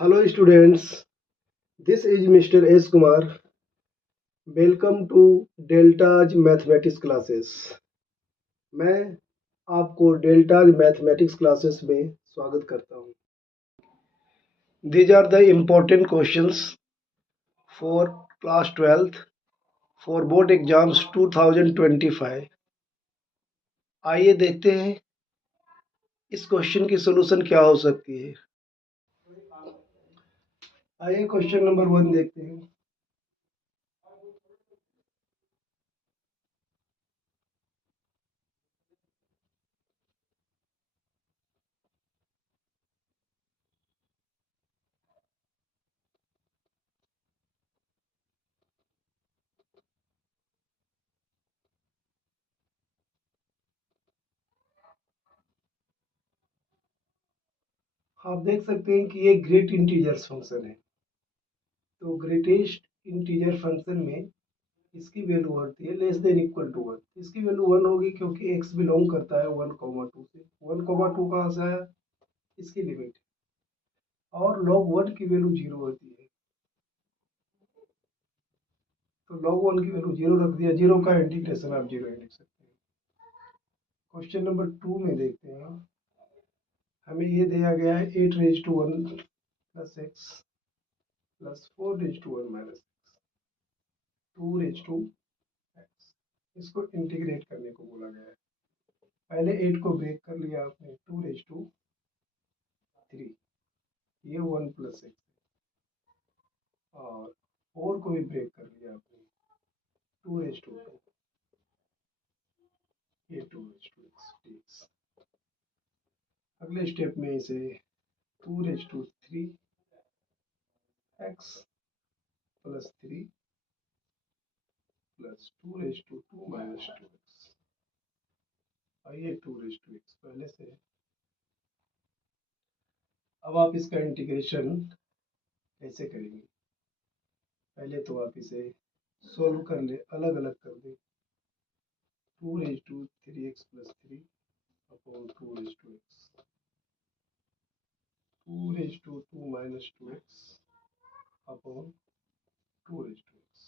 Hello students, this is Mr. S. Kumar. Welcome to Delta's Mathematics classes. मैं आपको deltas mathematics classes में स्वागत करता हूँ. These are the important questions for class 12th for board exams 2025. आइए देखते हैं इस क्वेश्चन की सॉल्यूशन क्या हो सकती है. आइए क्वेश्चन नंबर 1 देखते हैं. आप देख सकते हैं कि ये ग्रेट इंटीजर्स फंक्शन है. तो ग्रेटेस्ट इंटीजर फंक्शन में इसकी वैल्यू होती है लेस देन इक्वल टू 1. इसकी वैल्यू 1 होगी क्योंकि x बिलोंग करता है 1,2 से. 1,2 कहाँ से आया? इसकी लिमिट. और log 1 की वैल्यू 0 होती है, तो log 1 की वैल्यू 0 रख दिया. 0 का इंटीग्रेशन आप 0 ही लिख सकते हैं. क्वेश्चन नंबर 2 में देखते हैं. हमें ये दिया गया है 8 raised to 1 plus x plus 4 raised to 1 minus x 2 raised to x. इसको इंटीग्रेट करने को बोला गया है. पहले 8 को ब्रेक कर लिया आपने. 2 raised to 3, ये 1 प्लस एक्स. और 4 को भी ब्रेक कर लिया आपने. 2 रेज टू 2, ये 2 रेज टू एक्स. अगले स्टेप में इसे 2 raise to 3 x plus 3 plus 2 raise to 2 minus 2 x. और ये 2 रेज टू एक्स पहले से है. अब आप इसका इंटीग्रेशन कैसे करेंगे? पहले तो आप इसे सोल्व कर ले, अलग अलग कर दे. 2 raise to 3x plus 3 upon 2 raise to x. 2 raised to 2 minus 2x upon 2 raised to x.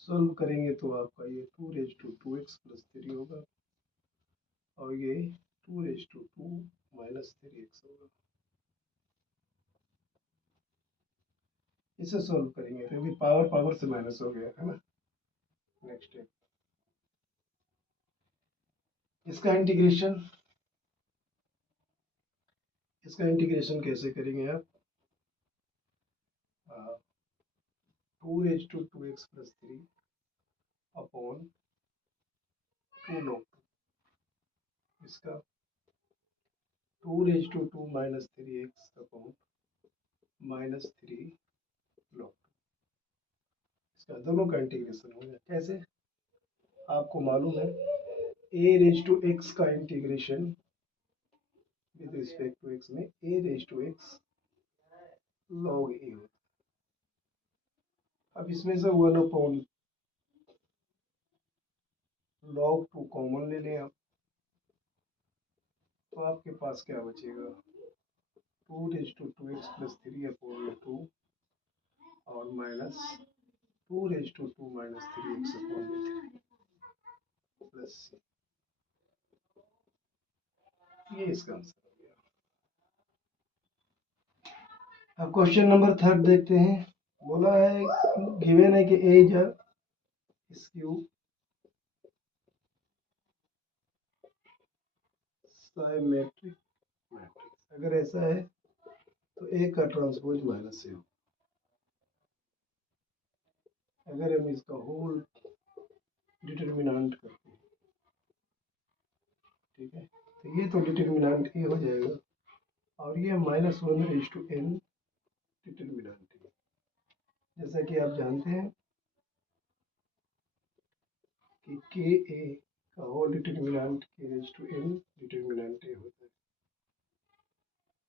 Solve करेंगे तो आपका ये 2 raised to 2x plus 3 होगा और ये 2 raised to 2 minus 3x होगा. इसे सॉल्व करेंगे तो अभी पावर पावर से माइनस हो गया है ना. नेक्स्ट स्टेप, इसका इंटीग्रेशन कैसे करेंगे आप? 2 raised to 2x plus 3 upon 2 log 2. इसका 2 raised to 2 minus 3x upon minus 3 log 2. इसका दोनों का इंटीग्रेशन हो गया. कैसे? आपको मालूम है a रेज टू x का integration with respect to x में a raise to x log a होता है. अब इसमें से 1 अपॉन log 2 कॉमन ले लें आप, तो आपके पास क्या बचेगा? 2 raise to 2x plus 3 upon 2 और minus 2 raise to 2 minus 3x upon 3 plus. ये इसका आंसर हो गया. अब क्वेश्चन नंबर 3 देखते हैं. बोला है, गिवन है कि a is a skew symmetric matrix. अगर ऐसा है तो ए का ट्रांसपोज माइनस से हो. अगर हम इसका होल डिटरमिनेंट करते हैं, ठीक है, तो ये तो डिटरमिनेंट ए हो जाएगा और ये -1 रेज टू n डिटरमिनेंट है. जैसा कि आप जानते हैं कि के ए का whole determinant k raise to n determinant A होता है.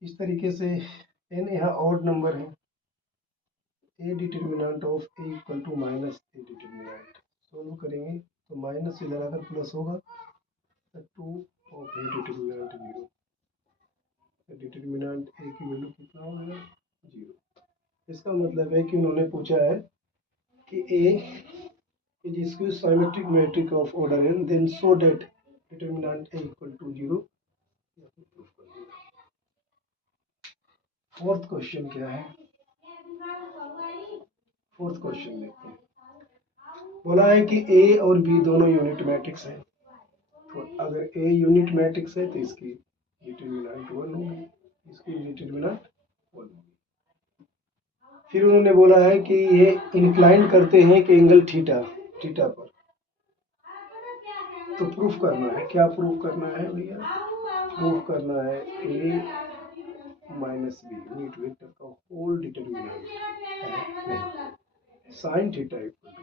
इस तरीके से n यहाँ ऑड नंबर है. A determinant of A equal to minus A determinant. Solve करेंगे तो माइनस इधर आकर प्लस होगा, तो 2 of A determinant 0. Determinant A की वैल्यू कितना होगा, 0। इसका मतलब है कि उन्होंने पूछा है कि A is skew symmetric matrix of order n, then show that determinant A equal to 0। Fourth question क्या है, फोर्थ क्वेश्चन देखते हैं। बोला है कि ए और बी दोनों यूनिट मैट्रिक्स हैं, तो अगर ए यूनिट मैट्रिक्स है तो इसकी डिटरमिनेंट 1 होगी, इसकी डिटरमिनेंट 1 होगी। फिर उन्होंने बोला है कि ये इंक्लाइन करते हैं कि एंगल थीटा थीटा पर, तो प्रूफ करना है। क्या प्रूफ करना है भैया, प्रूफ करना है A minus B unit vector का होल डिटरमिनेंट है sine theta equal to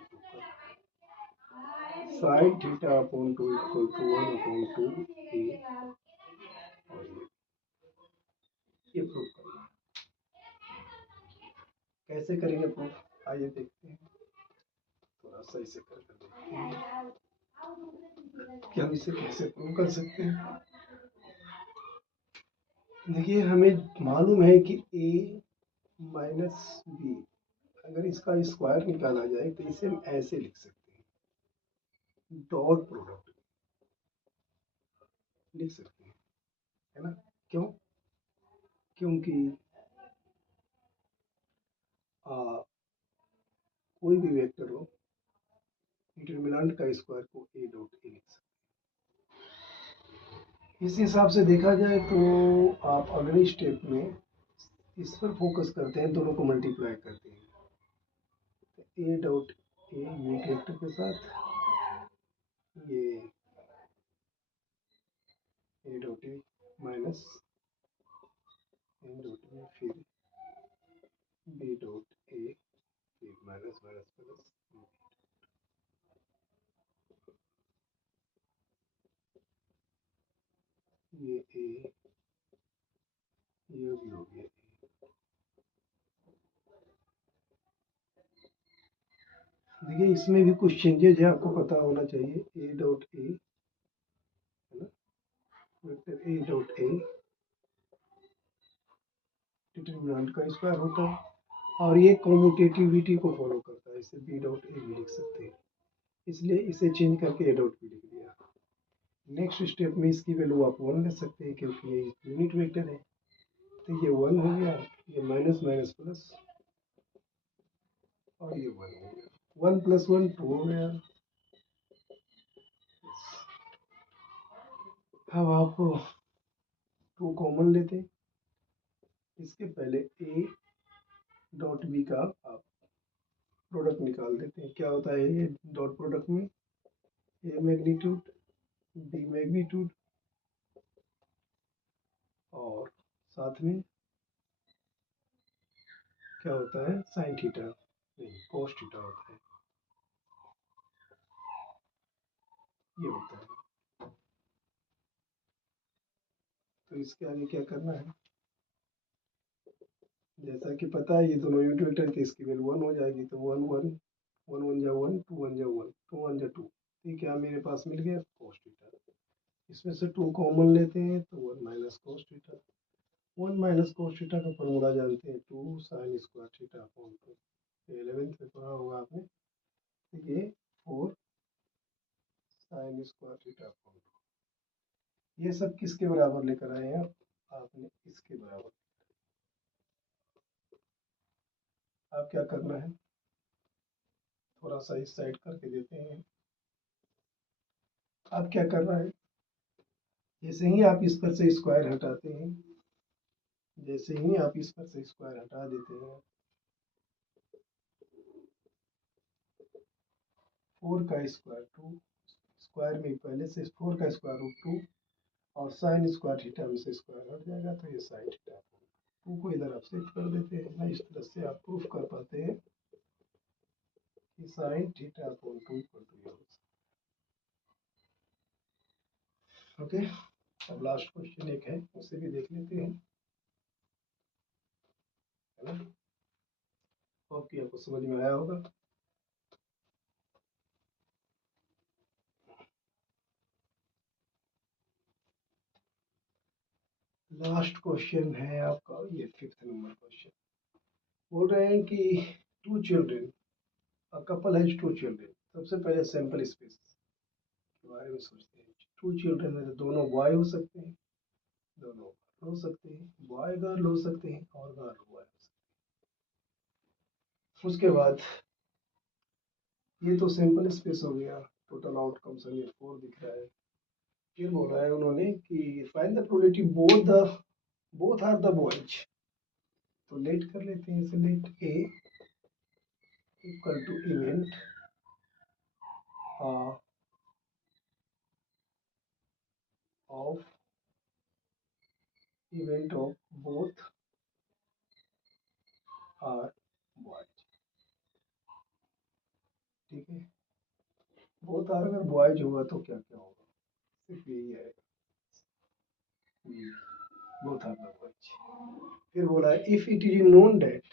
sine theta upon 2 equal to 1 upon 2 A, और ये प्रूफ करना है। कैसे करेंगे प्रूफ, आइए देखते हैं। थोड़ा सा इसे करके देखते हैं कि हम इसे कैसे प्रूव कर सकते हैं। देखिए हमें मालूम है कि a माइनस बी, अगर इसका स्क्वायर निकाला जाए तो इसे हम ऐसे लिख सकते हैं, डॉट प्रोडक्ट लिख सकते हैं, है ना। क्यों, क्योंकि कोई भी वेक्टर हो, डिटरमिनेंट का स्क्वायर को a डॉट ए लिख सकते हैं। इस हिसाब से देखा जाए तो आप अगले स्टेप में इस पर फोकस करते हैं, दोनों को मल्टीप्लाई करते हैं, तो A dot A unit vector के साथ, ये A dot A minus N dot A, फिर बी डॉट ए, फिर माइनस माइनस प्लस, ये ए, ये भी हो गया। देखिए इसमें भी कुछ चेंजेज है, आपको पता होना चाहिए। ए डॉट ए, है ना, vector A dot A determinant का स्क्वायर होता है, और ये कॉम्यूटेटिविटी को फॉलो करता है, इसे बी डॉट ए भी लिख सकते हैं, इसलिए इसे चेंज करके ए डॉट बी लिख दिया। नेक्स्ट स्टेप में इसकी वैल्यू आप 1 ले सकते हैं, क्योंकि ये यूनिट वेक्टर है, तो ये 1 हो गया, ये माइनस माइनस प्लस, और ये 1 हो गया, 1 प्लस 1 2 हो गया। अब आप 2 कॉमन लेते हैं, इसके पहले ए डॉट बी का आप प्रोडक्ट निकाल देते हैं। क्या होता है ये डॉट प्रोडक्ट में, ए मैग्नीट्यूड बी मैग्नीट्यूड, और साथ में क्या होता है, साइन थीटा नहीं कोस थीटा होता है, ये होता है। तो इसके आगे क्या करना है, जैसा कि पता है ये दोनों यूनिट वेक्टर की, इसकी वैल्यू 1 हो जाएगी, तो 1 1 1 1 जा 1 2 1 जा 1 2 1 जा 2, ठीक है, मेरे पास मिल गया कोस थीटा। इसमें से 2 कॉमन लेते हैं, तो 1 minus cos theta, 1 minus cos theta का फॉर्मूला जानते हैं, 2 sine square theta upon 2, 11th में पढ़ा होगा आपने, तो ये 4 साइन स्क्वायर थीटा अपॉन 2, ये सब किसके बराबर लेकर आए हैं आपने, इसके बराबर। आप क्या करना है, थोड़ा सा इस साइड करके देते हैं। आप क्या करना है, जैसे ही आप इस पर से स्क्वायर हटाते हैं, जैसे ही आप इस पर से स्क्वायर हटा देते हैं, 4 का स्क्वायर 2, स्क्वायर में पहले से 4 का स्क्वायर रूट 2, और साइन स्क्वायर थीटा में से स्क्वायर हट जाएगा, तो ये साइन थीटा 2 को इधर आप शिफ्ट कर देते हैं ना, इस तरह से आप प्रूफ कर पाते हैं कि sine theta upon 2 equal to ये। ओके, अब लास्ट क्वेश्चन एक है, उसे भी देख लेते हैं, है ना। ओके, आपको समझ में आया होगा। लास्ट क्वेश्चन है आपका ये 5th नंबर क्वेश्चन। बोल रहे हैं कि 2 children, a couple has 2 children. सबसे पहले सैंपल स्पेस के बारे में सोचते हैं। 2 चिल्ड्रेन में तो दोनों बॉय हो सकते हैं, दोनों गर्ल हो सकते हैं, बॉय गर्ल हो सकते हैं और गर्ल बॉय हो सकते हैं। उसके बाद ये तो सैंपल स्पेस हो गया, टोटल आउटकम्स हमें 4 दिख रहा है। फिर बोला है उन्होंने कि find the probability both are the boys. तो लेट कर लेते हैं इसे, let A equal to event of both are boys. ठीक है, बोथ आर अगर बॉयज होगा तो क्या क्या होगा, सिर्फ यही आएगा, बोथ आर द बॉयज। फिर बोला है if it is known that,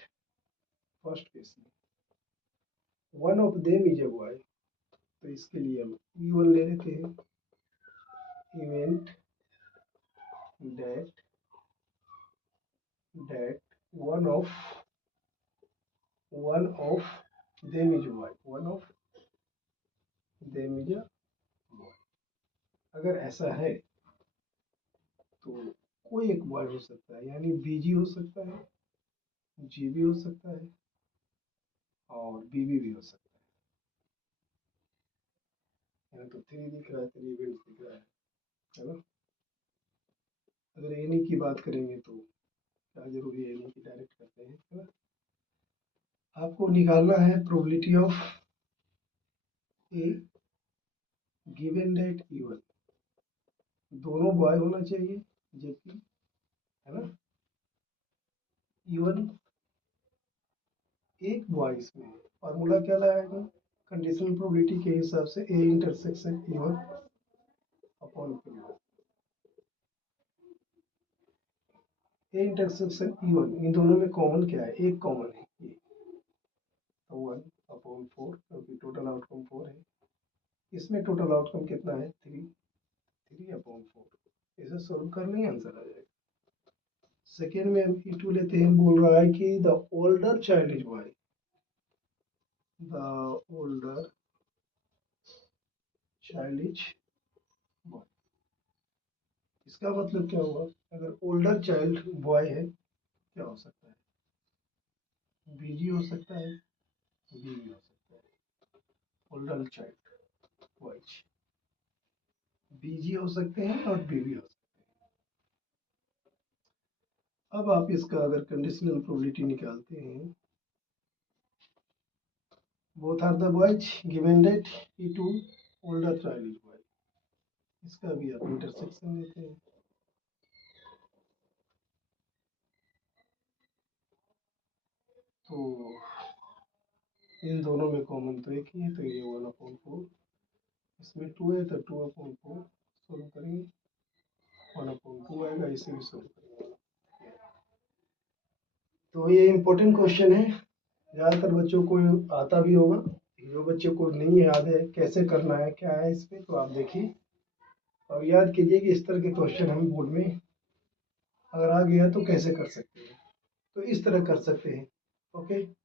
first case में one of them is a boy, तो इसके लिए हम E1 ले लेते हैं, event that one of them is boy, one of them is a boy. अगर ऐसा है तो कोई एक बॉय हो सकता है, यानी BG हो सकता है, GB हो सकता है और BB भी हो सकता है। तो 3 दिख रहा है, 3 इवेंट्स दिख रहा है ना। अगर एनी की बात करेंगे तो क्या जरूरी है, एनी की डायरेक्ट करते हैं, है ना। आपको निकालना है probability of A given that E1, दोनों बॉय होना चाहिए जबकि, है ना, E1 एक बॉय इसमें है। फार्मूला क्या लगाएगा, कंडीशनल प्रोबेबिलिटी के हिसाब से A intersection E1 upon P1। A intersection E1, इन दोनों में कॉमन क्या है, एक कॉमन है ये, तो 1/4, क्योंकि टोटल आउटकम 4 है। इसमें टोटल आउटकम कितना है, 3/4। इसे सोल्व करने आंसर आ जाएगा। सेकेंड में हम E2 लेते हैं, बोल रहा है कि the older child is boy, the older child is boy. इसका मतलब क्या हुआ, अगर ओल्डर चाइल्ड बॉय है क्या हो सकता है, BG हो सकता है, BB हो सकता है। ओल्डर चाइल्ड बॉयज BG हो सकते हैं और BB हो सकते हैं। अब आप इसका अगर कंडीशनल प्रोबेबिलिटी निकालते हैं, both are the boys given that E2 older child is boy, इसका भी आप इंटरसेक्शन लेते हैं। तो इन दोनों में कॉमन तो एक ही है, तो ये 1/4, इसमें 2 है तो 2/4 सोल्व करेंगे, 1/2 आएगा, इसे भी सोल्व करेंगे। तो ये इम्पोर्टेंट क्वेश्चन है, ज़्यादातर बच्चों को आता भी होगा। जो बच्चे को नहीं याद है कैसे करना है क्या है इसमें, तो आप देखिए और याद कीजिए कि इस तरह के क्वेश्चन हम बोर्ड में अगर आ गया तो कैसे कर सकते हैं, तो इस तरह कर सकते हैं। ओके।